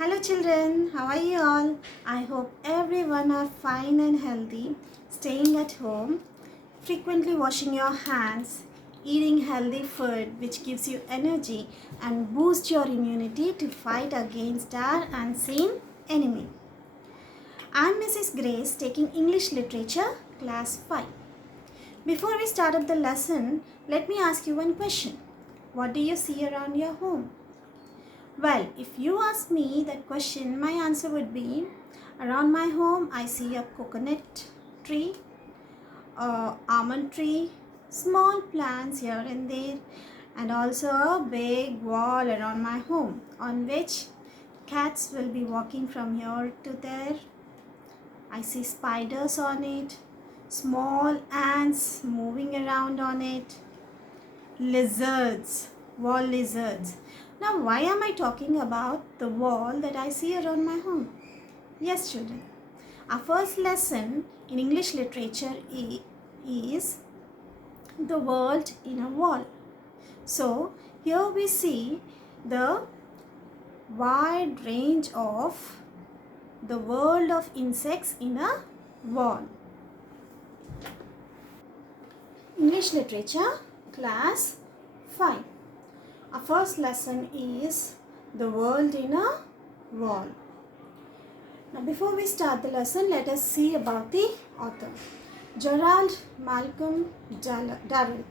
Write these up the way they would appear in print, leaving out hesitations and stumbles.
Hello children, how are you all? I hope everyone are fine and healthy, staying at home, frequently washing your hands, eating healthy food which gives you energy and boost your immunity to fight against our unseen enemy. I'm Mrs. Grace taking English Literature class 5. Before we start up the lesson, let me ask you one question. What do you see around your home? Well, if you ask me that question, my answer would be around my home I see a coconut tree, a almond tree, small plants here and there, and also a big wall around my home on which cats will be walking from here to there. I see spiders on it, small ants moving around on it, lizards, wall lizards. Now, why am I talking about the wall that I see around my home? Yes, children. Our first lesson in English literature is the world in a wall. So, here we see the wide range of the world of insects in a wall. English literature, class 5. Our first lesson is the world in a wall. Now before we start the lesson, let us see about the author. Gerald Malcolm Darrell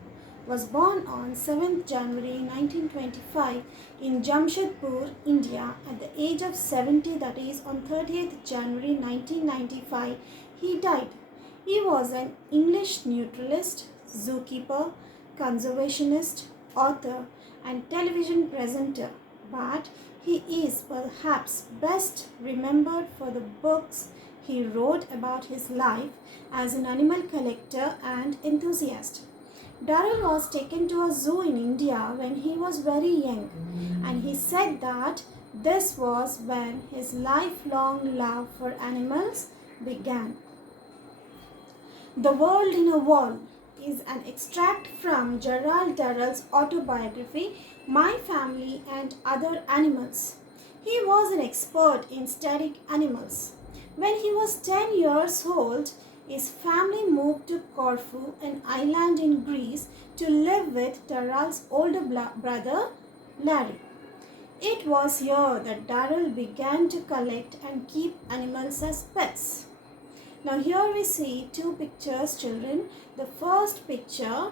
was born on 7th January 1925 in Jamshedpur, India at the age of 70, that is on 30th January 1995. He died. He was an English naturalist, zookeeper, conservationist, author and television presenter, but he is perhaps best remembered for the books he wrote about his life as an animal collector and enthusiast. Darrell was taken to a zoo in India when he was very young, and he said that this was when his lifelong love for animals began. The World in a Wall is an extract from Gerald Darrell's autobiography, My Family and Other Animals. He was an expert in studying animals. When he was 10 years old, his family moved to Corfu, an island in Greece, to live with Darrell's older brother, Larry. It was here that Darrell began to collect and keep animals as pets. Now here we see two pictures, children. The first picture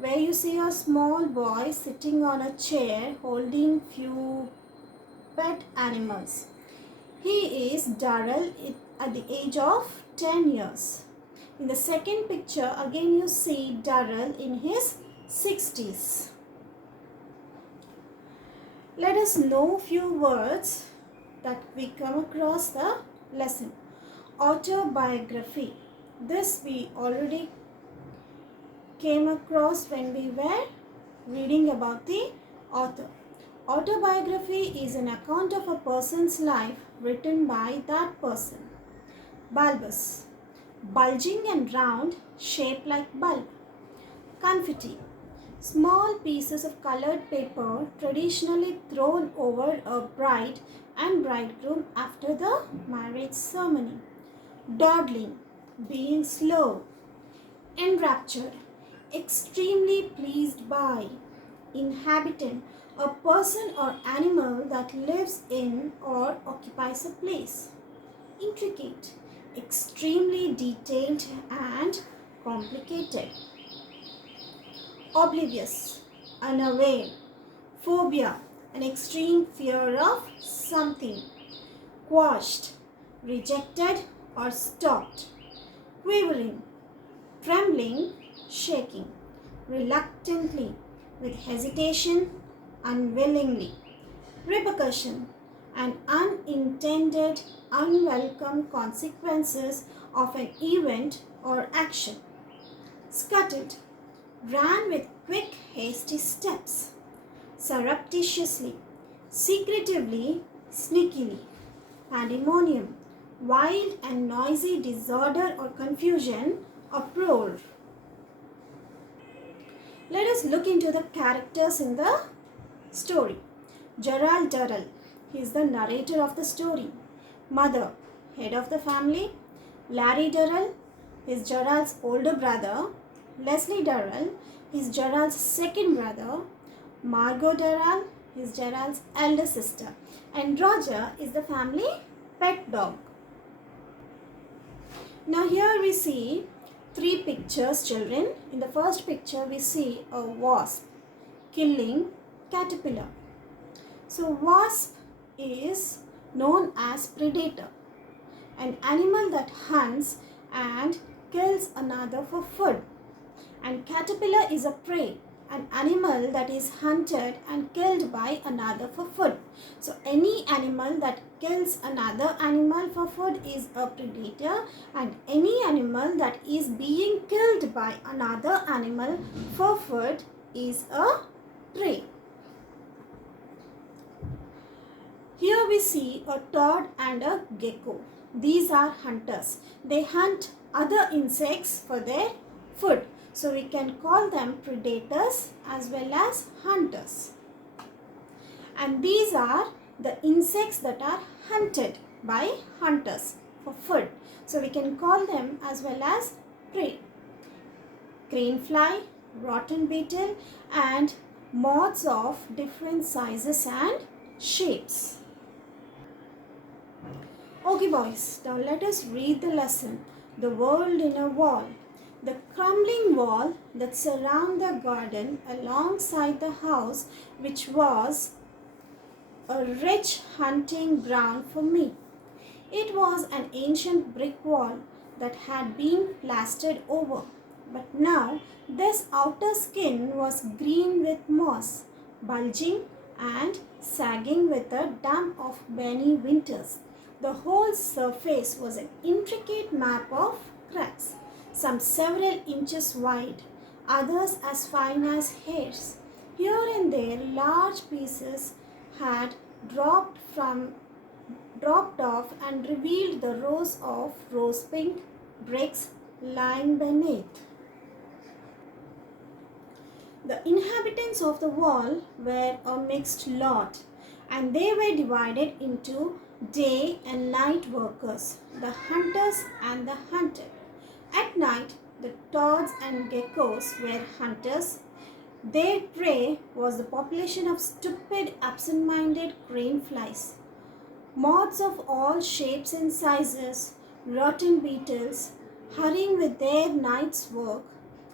where you see a small boy sitting on a chair holding few pet animals. He is Darrell at the age of 10 years. In the second picture again you see Darrell in his 60s. Let us know few words that we come across the lesson. Autobiography. This we already came across when we were reading about the author. Autobiography is an account of a person's life written by that person. Bulbous. Bulging and round, shaped like bulb. Confetti. Small pieces of colored paper traditionally thrown over a bride and bridegroom after the marriage ceremony. Dawdling, being slow. Enraptured, extremely pleased by. Inhabitant, a person or animal that lives in or occupies a place. Intricate, extremely detailed and complicated. Oblivious, unaware. Phobia, an extreme fear of something. Quashed, rejected or stopped. Quivering, trembling, shaking. Reluctantly, with hesitation, unwillingly. Repercussion, an unintended, unwelcome consequences of an event or action. Scuttled, ran with quick, hasty steps. Surreptitiously, secretively, sneakily. Pandemonium, wild and noisy disorder or confusion, uproar. Let us look into the characters in the story. Gerald Darrell. he is the narrator of the story. Mother, head of the family. Larry Durrell is Gerald's older brother. Leslie Durrell is Gerald's second brother. Margot Durrell is Gerald's elder sister. And Roger is the family pet dog. Now here we see three pictures, children. In the first picture we see a wasp killing caterpillar. So wasp is known as predator, an animal that hunts and kills another for food. And caterpillar is a prey, an animal that is hunted and killed by another for food. So any animal that kills another animal for food is a predator, and any animal that is being killed by another animal for food is a prey. Here we see a toad and a gecko. These are hunters. They hunt other insects for their food. So we can call them predators as well as hunters. And these are the insects that are hunted by hunters for food. So we can call them as well as prey. Crane fly, rotten beetle, and moths of different sizes and shapes. Okay boys, now let us read the lesson, The World in a Wall. The crumbling wall that surrounded the garden alongside the house, which was a rich hunting ground for me. It was an ancient brick wall that had been plastered over, but now this outer skin was green with moss, bulging and sagging with the damp of many winters. The whole surface was an intricate map of cracks, some several inches wide, others as fine as hairs. Here and there, large pieces had dropped off and revealed the rows of rose pink bricks lying beneath. The inhabitants of the wall were a mixed lot, and they were divided into day and night workers, the hunters and the hunted. At night, the toads and geckos were hunters. Their prey was the population of stupid, absent-minded crane flies. Moths of all shapes and sizes, rotten beetles, hurrying with their night's work.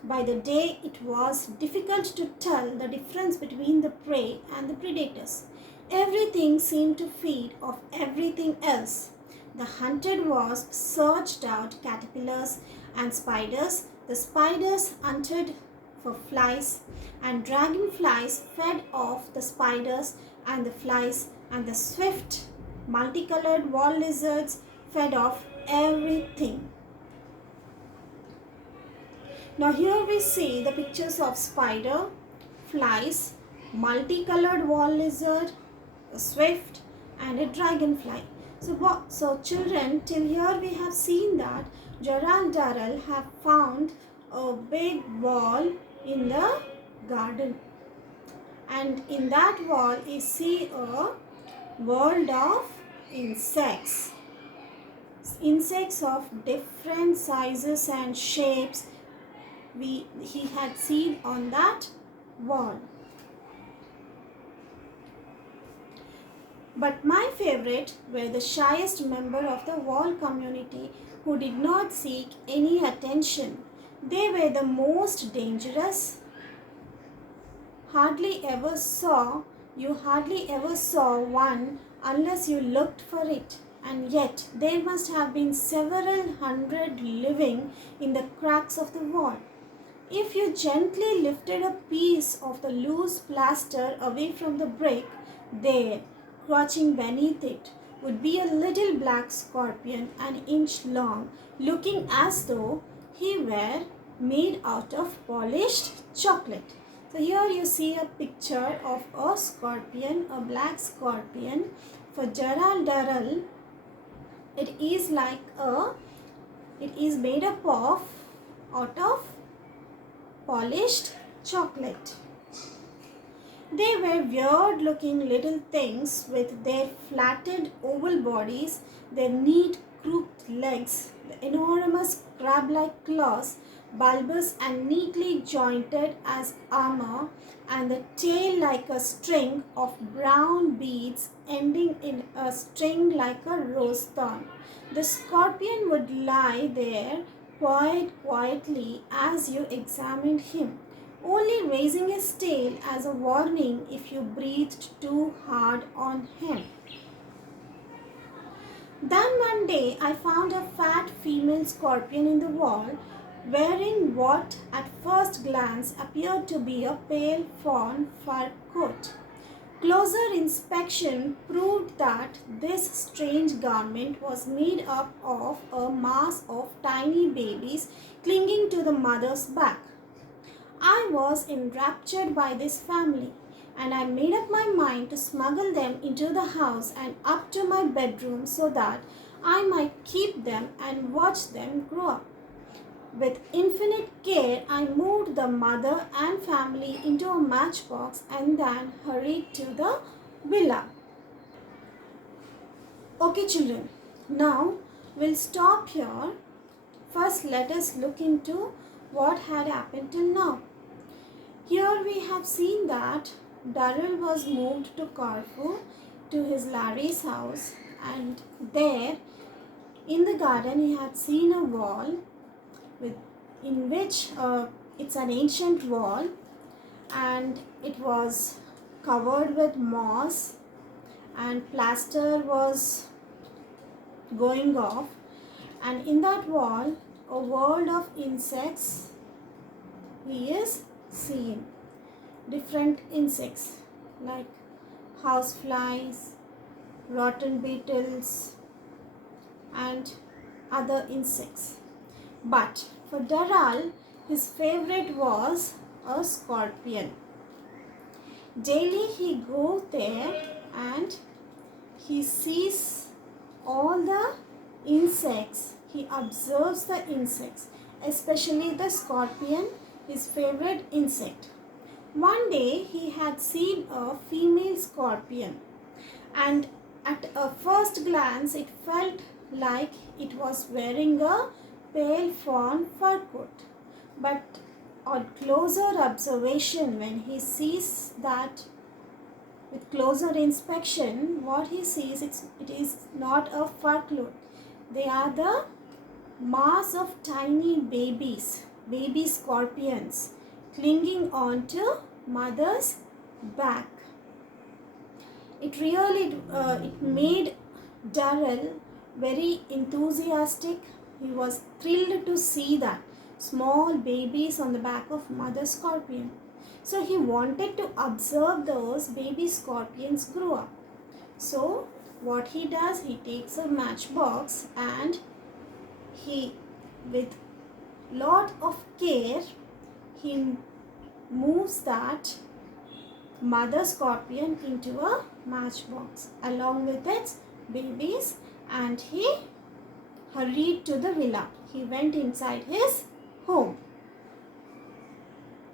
By the day, it was difficult to tell the difference between the prey and the predators. Everything seemed to feed off everything else. The hunted wasp searched out caterpillars and spiders. The spiders hunted for flies, and dragonflies fed off the spiders and the flies, and the swift, multicolored wall lizards fed off everything. Now here we see the pictures of spider, flies, multicolored wall lizard, a swift, and a dragonfly. So children, till here we have seen that Gerald Durrell have found a big wall in the garden, and in that wall you see a world of insects. Insects of different sizes and shapes he had seen on that wall. But my favorite were the shyest member of the wall community who did not seek any attention. They were the most dangerous. You hardly ever saw one unless you looked for it. And yet there must have been several hundred living in the cracks of the wall. If you gently lifted a piece of the loose plaster away from the brick, there, crouching beneath it, would be a little black scorpion an inch long, looking as though he were made out of polished chocolate. So here you see a picture of a scorpion, a black scorpion. For Gerald Durrell, it is made up of out of polished chocolate. They were weird looking little things with their flattened oval bodies, their neat crooked legs, the enormous crab like claws, bulbous and neatly jointed as armor, and the tail like a string of brown beads ending in a string like a rose thorn. The scorpion would lie there quite quietly as you examined him, only raising his tail as a warning if you breathed too hard on him. Then one day I found a fat female scorpion in the wall, wearing what at first glance appeared to be a pale fawn fur coat. Closer inspection proved that this strange garment was made up of a mass of tiny babies clinging to the mother's back. I was enraptured by this family, and I made up my mind to smuggle them into the house and up to my bedroom so that I might keep them and watch them grow up. With infinite care, I moved the mother and family into a matchbox and then hurried to the villa. Okay, children, now we'll stop here. First, let us look into what had happened till now. Here we have seen that Darrell was moved to Corfu to his Larry's house, and there in the garden he had seen a wall with in which it's an ancient wall, and it was covered with moss and plaster was going off, and in that wall a world of insects he is seeing. Different insects like houseflies, rotten beetles, and other insects. But for Darrell, his favorite was a scorpion. Daily he goes there and he sees all the insects. He observes the insects, especially the scorpion, his favorite insect. One day he had seen a female scorpion, and at a first glance it felt like it was wearing a pale fawn fur coat. But on closer observation, when he sees that with closer inspection, what he sees, it is not a fur coat. They are the mass of tiny baby scorpions clinging on to mother's back. It really it made Darrell very enthusiastic. He was thrilled to see that small babies on the back of mother scorpion. So he wanted to observe those baby scorpions grow up. So what he does, he takes a matchbox and he, with lot of care, he moves that mother scorpion into a matchbox along with its babies, and he hurried to the villa. He went inside his home.